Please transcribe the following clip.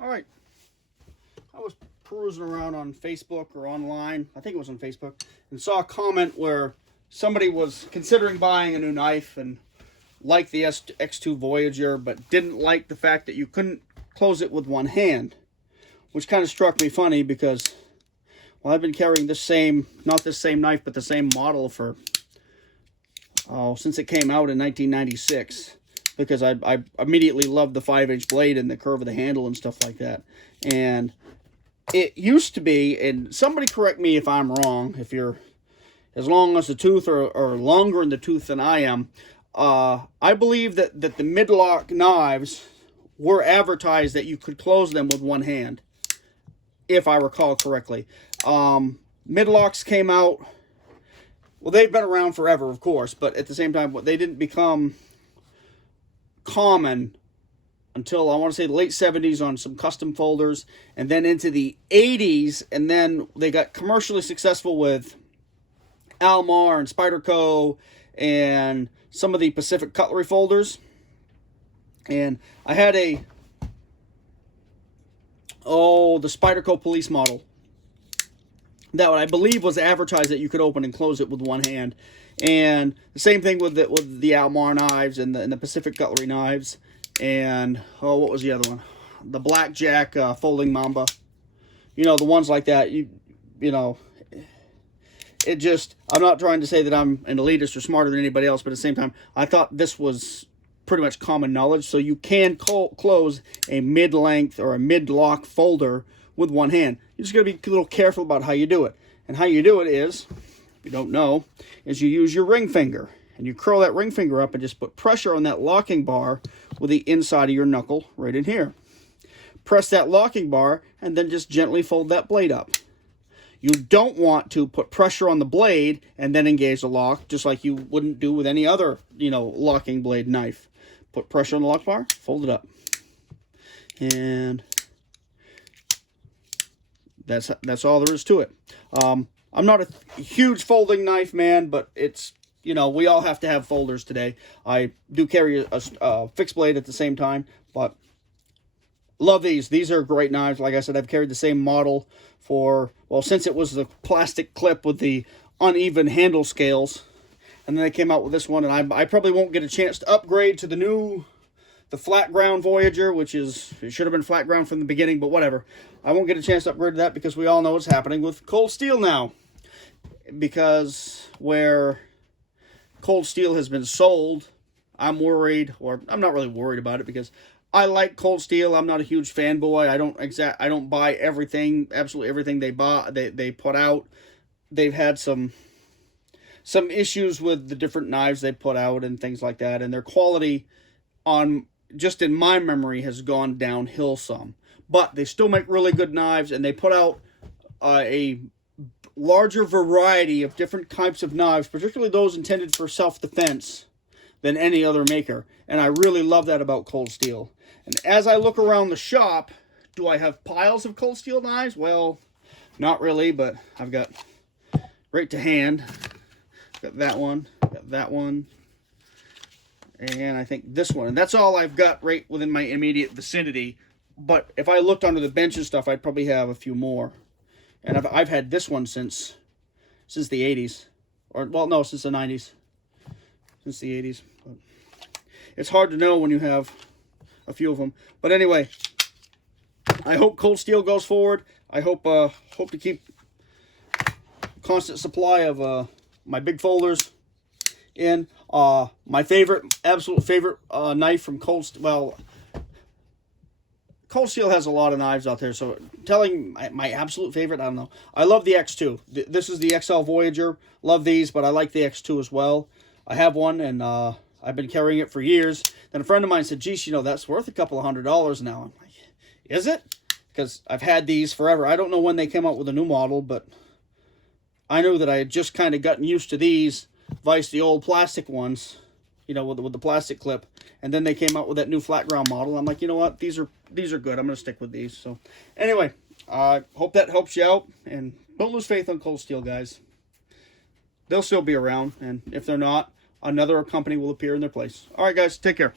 All right. I was perusing around on Facebook or online, I think it was on Facebook, and saw a comment where somebody was considering buying a new knife and liked the X2 Voyager, but didn't like the fact that you couldn't close it with one hand, which kind of struck me funny because, well, I've been carrying this same, not this same knife, but the same model for, since it came out in 1996, because I immediately loved the 5-inch blade and the curve of the handle and stuff like that. And it used to be, and somebody correct me if I'm wrong, if you're as long as the tooth or longer in the tooth than I am, I believe that the mid-lock knives were advertised that you could close them with one hand, if I recall correctly. Mid-locks came out, well, they've been around forever, of course, but at the same time, they didn't become common until, I want to say, the late 70s on some custom folders, and then into the 80s, and then they got commercially successful with Almar and Spyderco and some of the Pacific Cutlery folders. And I had the Spyderco Police model that I believe was advertised that you could open and close it with one hand. And the same thing with the Almar knives and the Pacific Cutlery knives. And, what was the other one? The Blackjack Folding Mamba. You know, the ones like that, you know, it just, I'm not trying to say that I'm an elitist or smarter than anybody else, but at the same time, I thought this was pretty much common knowledge. So you can close a mid-length or a mid-lock folder with one hand. You just got to be a little careful about how you do it. And how you do it is, if you don't know, is you use your ring finger. And you curl that ring finger up and just put pressure on that locking bar with the inside of your knuckle right in here. Press that locking bar and then just gently fold that blade up. You don't want to put pressure on the blade and then engage the lock, just like you wouldn't do with any other, locking blade knife. Put pressure on the lock bar, fold it up. And that's all there is to it. I'm not a huge folding knife man, but it's, we all have to have folders today. I do carry a fixed blade at the same time, but love these. These are great knives. Like I said, I've carried the same model for, well, since it was the plastic clip with the uneven handle scales. And then they came out with this one, and I probably won't get a chance to upgrade to the flat ground Voyager, which is, it should have been flat ground from the beginning, but whatever. I won't get a chance to upgrade to that because we all know what's happening with cold steel now. Because where cold steel has been sold, I'm worried, or I'm not really worried about it because I like cold steel. I'm not a huge fanboy. I don't buy everything, absolutely everything they put out. They've had some issues with the different knives they put out and things like that, and their quality just in my memory has gone downhill some. But they still make really good knives, and they put out a larger variety of different types of knives, particularly those intended for self-defense, than any other maker. And I really love that about cold steel. And as I look around the shop, do I have piles of cold steel knives? Well, not really, but I've got right to hand. Got that one, and I think this one. And that's all I've got right within my immediate vicinity. But if I looked under the bench and stuff, I'd probably have a few more. And I've had this one since the 80s. Or, well, no, since the 90s. Since the 80s. But it's hard to know when you have a few of them. But anyway, I hope cold steel goes forward. I hope to keep constant supply of my big folders in. My absolute favorite knife from Cold Steel has a lot of knives out there, so telling my absolute favorite, I don't know. I love the X2. This is the XL Voyager. Love these, but I like the X2 as well. I have one, and I've been carrying it for years. Then a friend of mine said, geez, that's worth a couple of $100 now. I'm like, is it? Because I've had these forever. I don't know when they came out with a new model, but I knew that I had just kind of gotten used to these, vice the old plastic ones, with the plastic clip. And then they came out with that new flat ground model. I'm like, you know what? These are good. I'm going to stick with these. So anyway, hope that helps you out. And don't lose faith on cold steel, guys. They'll still be around. And if they're not, another company will appear in their place. All right, guys, take care.